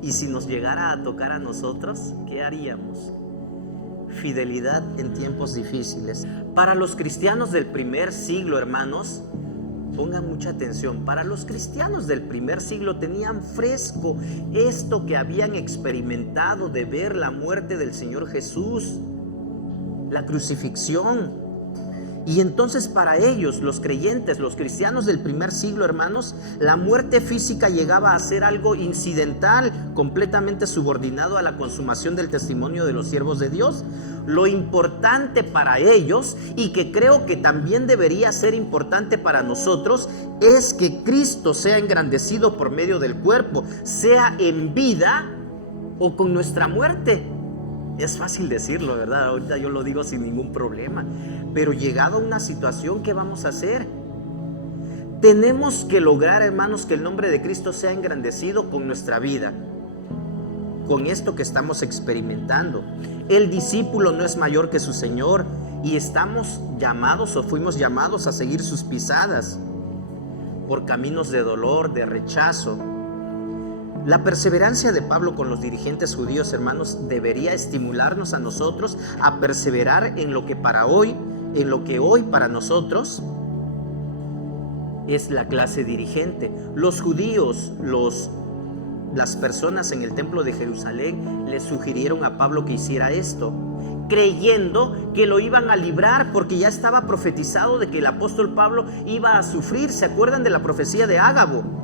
Y si nos llegara a tocar a nosotros, ¿qué haríamos? Fidelidad en tiempos difíciles. Para los cristianos del primer siglo, hermanos, pongan mucha atención. Para los cristianos del primer siglo tenían fresco esto que habían experimentado de ver la muerte del Señor Jesús, la crucifixión. Y entonces para ellos, los creyentes, los cristianos del primer siglo, hermanos, la muerte física llegaba a ser algo incidental, completamente subordinado a la consumación del testimonio de los siervos de Dios. Lo importante para ellos, y que creo que también debería ser importante para nosotros, es que Cristo sea engrandecido por medio del cuerpo, sea en vida o con nuestra muerte. Es fácil decirlo, ¿verdad? Ahorita yo lo digo sin ningún problema. Pero llegado a una situación, ¿qué vamos a hacer? Tenemos que lograr, hermanos, que el nombre de Cristo sea engrandecido con nuestra vida, con esto que estamos experimentando. El discípulo no es mayor que su Señor, y estamos llamados o fuimos llamados a seguir sus pisadas por caminos de dolor, de rechazo. La perseverancia de Pablo con los dirigentes judíos, hermanos, debería estimularnos a nosotros a perseverar en lo que hoy para nosotros es la clase dirigente. Los judíos, las personas en el templo de Jerusalén le sugirieron a Pablo que hiciera esto, creyendo que lo iban a librar, porque ya estaba profetizado de que el apóstol Pablo iba a sufrir. ¿Se acuerdan de la profecía de Ágabo?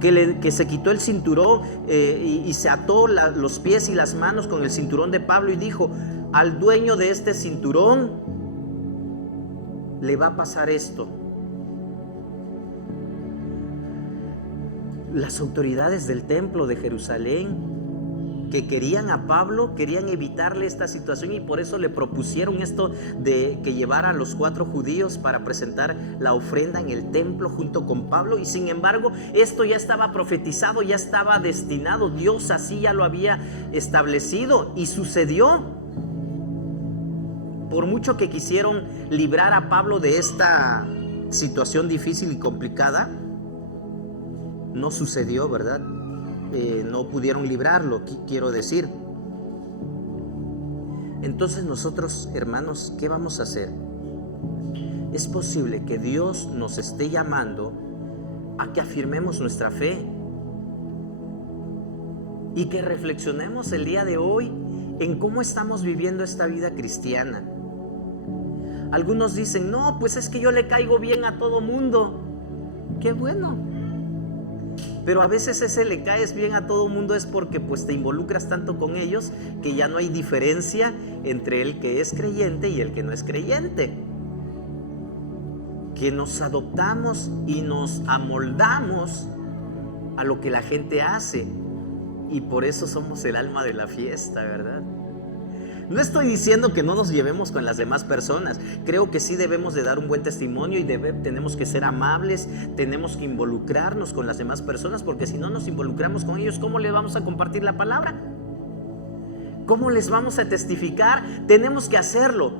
Que se quitó el cinturón y se ató los pies y las manos con el cinturón de Pablo y dijo: al dueño de este cinturón le va a pasar esto. Las autoridades del templo de Jerusalén, que querían a Pablo, querían evitarle esta situación, y por eso le propusieron esto de que llevara a los 4 judíos para presentar la ofrenda en el templo junto con Pablo. Y sin embargo, esto ya estaba profetizado, ya estaba destinado. Dios así ya lo había establecido y sucedió. Por mucho que quisieron librar a Pablo de esta situación difícil y complicada, no sucedió, ¿verdad? No pudieron librarlo, quiero decir. Entonces nosotros, hermanos, ¿qué vamos a hacer? Es posible que Dios nos esté llamando a que afirmemos nuestra fe y que reflexionemos el día de hoy en cómo estamos viviendo esta vida cristiana. Algunos dicen: no, pues es que yo le caigo bien a todo mundo. Qué bueno. Pero a veces ese le caes bien a todo mundo es porque pues te involucras tanto con ellos que ya no hay diferencia entre el que es creyente y el que no es creyente. Que nos adoptamos y nos amoldamos a lo que la gente hace, y por eso somos el alma de la fiesta, ¿verdad? No estoy diciendo que no nos llevemos con las demás personas. Creo que sí debemos de dar un buen testimonio y tenemos que ser amables, tenemos que involucrarnos con las demás personas, porque si no nos involucramos con ellos, ¿cómo les vamos a compartir la palabra? ¿Cómo les vamos a testificar? Tenemos que hacerlo.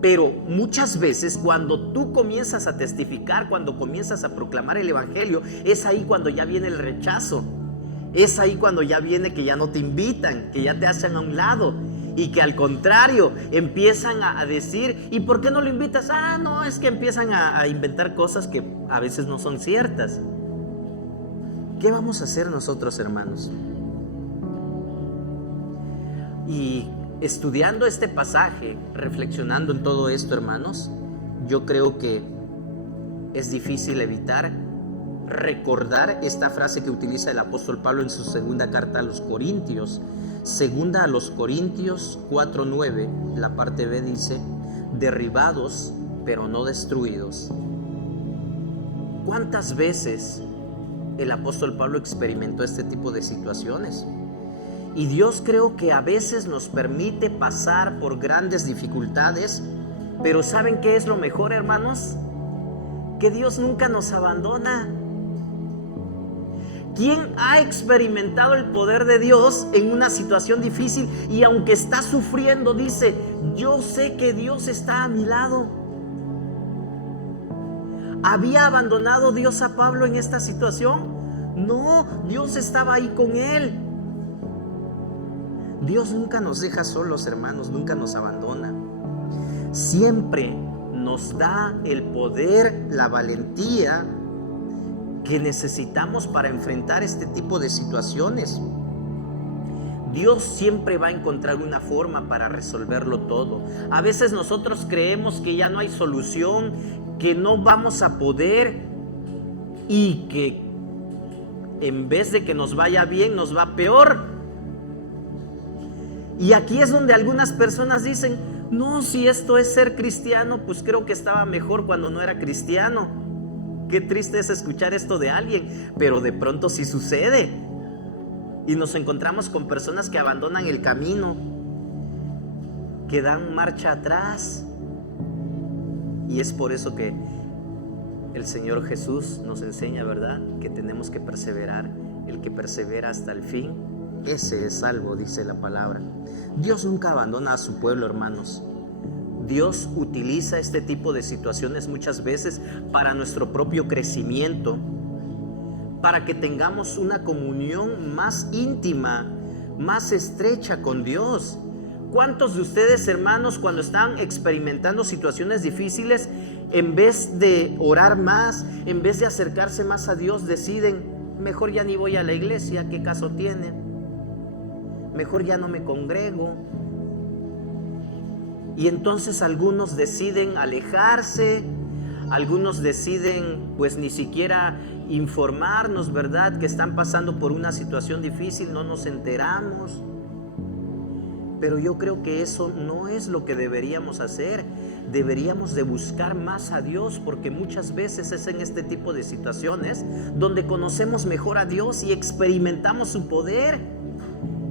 Pero muchas veces cuando tú comienzas a testificar, cuando comienzas a proclamar el evangelio, es ahí cuando ya viene el rechazo. Es ahí cuando ya viene que ya no te invitan, que ya te hacen a un lado. Y que al contrario empiezan a decir: ¿y por qué no lo invitas? Ah, no, es que empiezan a inventar cosas que a veces no son ciertas. ¿Qué vamos a hacer nosotros, hermanos? Y estudiando este pasaje, reflexionando en todo esto, hermanos, yo creo que es difícil evitar recordar esta frase que utiliza el apóstol Pablo en su segunda carta a los Corintios. Segunda a los Corintios 4:9, la parte B dice: derribados pero no destruidos. ¿Cuántas veces el apóstol Pablo experimentó este tipo de situaciones? Y Dios creo que a veces nos permite pasar por grandes dificultades, pero ¿saben qué es lo mejor, hermanos? Que Dios nunca nos abandona. ¿Quién ha experimentado el poder de Dios en una situación difícil y aunque está sufriendo dice: yo sé que Dios está a mi lado? ¿Había abandonado Dios a Pablo en esta situación? No, Dios estaba ahí con él. Dios nunca nos deja solos, hermanos, nunca nos abandona. Siempre nos da el poder, la valentía que necesitamos para enfrentar este tipo de situaciones. Dios siempre va a encontrar una forma para resolverlo todo. A veces nosotros creemos que ya no hay solución, que no vamos a poder y que en vez de que nos vaya bien, nos va peor. Y aquí es donde algunas personas dicen, no, si esto es ser cristiano, pues creo que estaba mejor cuando no era cristiano. Qué triste es escuchar esto de alguien, pero de pronto sí sucede. Y nos encontramos con personas que abandonan el camino, que dan marcha atrás. Y es por eso que el Señor Jesús nos enseña, ¿verdad?, que tenemos que perseverar. El que persevera hasta el fin, ese es salvo, dice la palabra. Dios nunca abandona a su pueblo, hermanos. Dios utiliza este tipo de situaciones muchas veces para nuestro propio crecimiento, para que tengamos una comunión más íntima, más estrecha con Dios. ¿Cuántos de ustedes, hermanos, cuando están experimentando situaciones difíciles, en vez de orar más, en vez de acercarse más a Dios, deciden, mejor ya ni voy a la iglesia, ¿qué caso tiene? Mejor ya no me congrego? Y entonces algunos deciden alejarse, algunos deciden pues ni siquiera informarnos, ¿verdad?, que están pasando por una situación difícil, no nos enteramos. Pero yo creo que eso no es lo que deberíamos hacer. Deberíamos de buscar más a Dios, porque muchas veces es en este tipo de situaciones donde conocemos mejor a Dios y experimentamos su poder.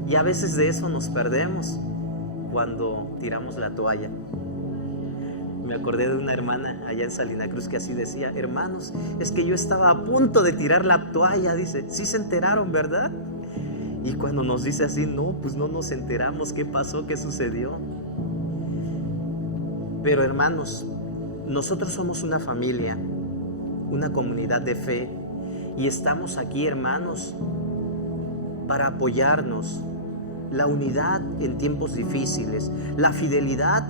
Y a veces de eso nos perdemos cuando tiramos la toalla. Me acordé de una hermana allá en Salina Cruz que así decía, hermanos, es que yo estaba a punto de tirar la toalla, dice. Sí se enteraron, ¿verdad? Y cuando nos dice así, no, pues no nos enteramos qué pasó, qué sucedió. Pero hermanos, nosotros somos una familia, una comunidad de fe, y estamos aquí, hermanos, para apoyarnos. La unidad en tiempos difíciles, la fidelidad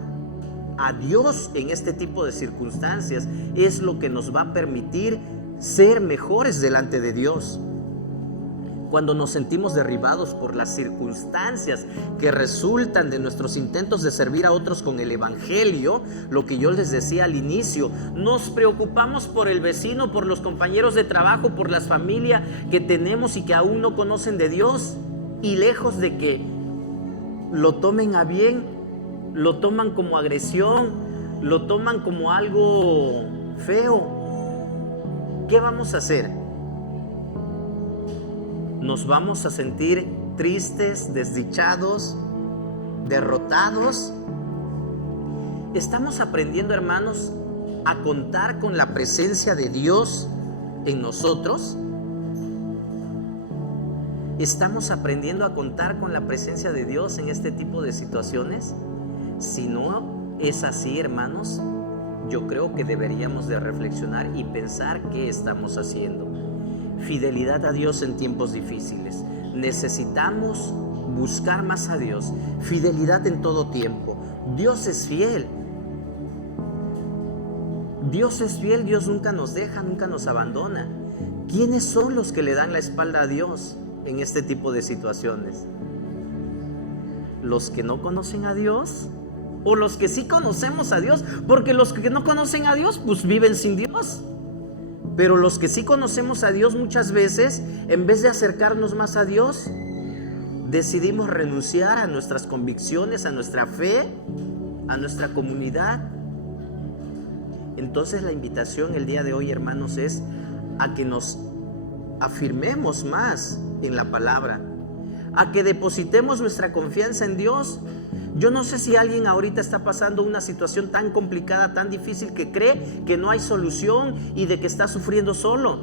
a Dios en este tipo de circunstancias es lo que nos va a permitir ser mejores delante de Dios. Cuando nos sentimos derribados por las circunstancias que resultan de nuestros intentos de servir a otros con el evangelio, lo que yo les decía al inicio, nos preocupamos por el vecino, por los compañeros de trabajo, por las familias que tenemos y que aún no conocen de Dios, y lejos de que lo tomen a bien, lo toman como agresión, lo toman como algo feo. ¿Qué vamos a hacer? ¿Nos vamos a sentir tristes, desdichados, derrotados? ¿Estamos aprendiendo, hermanos, a contar con la presencia de Dios en nosotros? ¿Estamos aprendiendo a contar con la presencia de Dios en este tipo de situaciones? Si no es así, hermanos, yo creo que deberíamos de reflexionar y pensar qué estamos haciendo. Fidelidad a Dios en tiempos difíciles. Necesitamos buscar más a Dios. Fidelidad en todo tiempo. Dios es fiel. Dios es fiel, Dios nunca nos deja, nunca nos abandona. ¿Quiénes son los que le dan la espalda a Dios en este tipo de situaciones? ¿Los que no conocen a Dios? ¿O los que sí conocemos a Dios? Porque los que no conocen a Dios, pues viven sin Dios. Pero los que sí conocemos a Dios, muchas veces, en vez de acercarnos más a Dios, decidimos renunciar a nuestras convicciones, a nuestra fe, a nuestra comunidad. Entonces la invitación el día de hoy, hermanos, es a que nos afirmemos más en la palabra, a que depositemos nuestra confianza en Dios. Yo no sé si alguien ahorita está pasando una situación tan complicada, tan difícil, que cree que no hay solución y de que está sufriendo solo.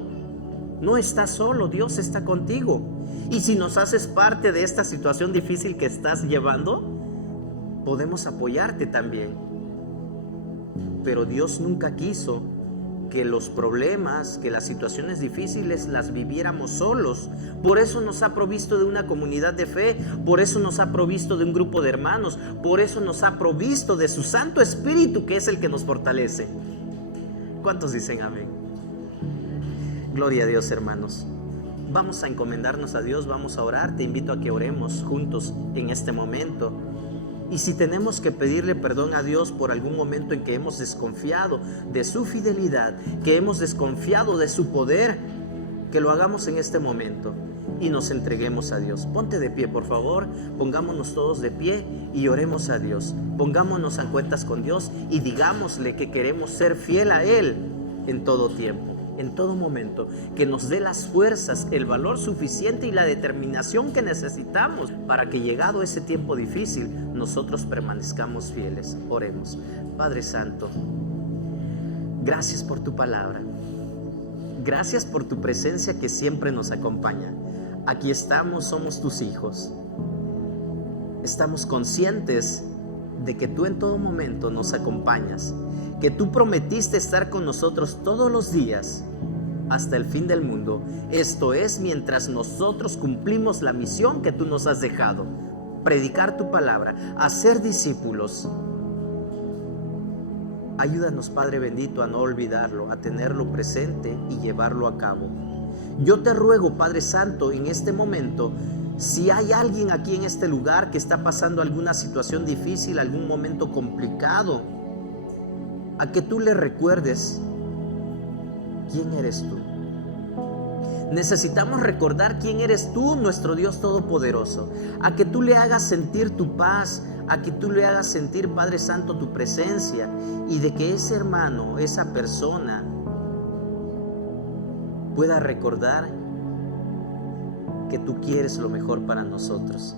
No estás solo, Dios está contigo. Y si nos haces parte de esta situación difícil que estás llevando, podemos apoyarte también. Pero Dios nunca quiso que los problemas, que las situaciones difíciles las viviéramos solos. Por eso nos ha provisto de una comunidad de fe, por eso nos ha provisto de un grupo de hermanos, por eso nos ha provisto de su Santo Espíritu, que es el que nos fortalece. ¿Cuántos dicen amén? Gloria a Dios, hermanos. Vamos a encomendarnos a Dios, vamos a orar. Te invito a que oremos juntos en este momento. Y si tenemos que pedirle perdón a Dios por algún momento en que hemos desconfiado de su fidelidad, que hemos desconfiado de su poder, que lo hagamos en este momento y nos entreguemos a Dios. Ponte de pie, por favor. Pongámonos todos de pie y oremos a Dios. Pongámonos a cuentas con Dios y digámosle que queremos ser fiel a Él en todo tiempo, en todo momento, que nos dé las fuerzas, el valor suficiente y la determinación que necesitamos para que, llegado ese tiempo difícil, nosotros permanezcamos fieles. Oremos. Padre Santo, gracias por tu palabra. Gracias por tu presencia que siempre nos acompaña. Aquí estamos, somos tus hijos. Estamos conscientes de que tú en todo momento nos acompañas, que tú prometiste estar con nosotros todos los días hasta el fin del mundo. Esto es, mientras nosotros cumplimos la misión que tú nos has dejado: predicar tu palabra, hacer discípulos. Ayúdanos, Padre bendito, a no olvidarlo, a tenerlo presente y llevarlo a cabo. Yo te ruego, Padre Santo, en este momento, si hay alguien aquí en este lugar que está pasando alguna situación difícil, algún momento complicado, a que tú le recuerdes quién eres tú. Necesitamos recordar quién eres tú, nuestro Dios Todopoderoso, a que tú le hagas sentir tu paz, a que tú le hagas sentir, Padre Santo, tu presencia, y de que ese hermano, esa persona, pueda recordar que tú quieres lo mejor para nosotros.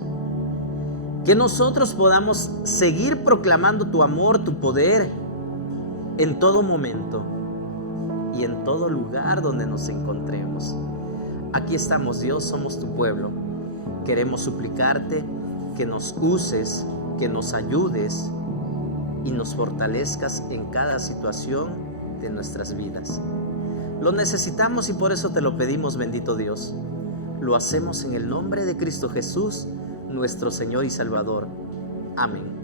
Que nosotros podamos seguir proclamando tu amor, tu poder, en todo momento y en todo lugar donde nos encontremos. Aquí estamos, Dios, somos tu pueblo. Queremos suplicarte que nos uses, que nos ayudes y nos fortalezcas en cada situación de nuestras vidas. Lo necesitamos y por eso te lo pedimos, bendito Dios. Lo hacemos en el nombre de Cristo Jesús, nuestro Señor y Salvador. Amén.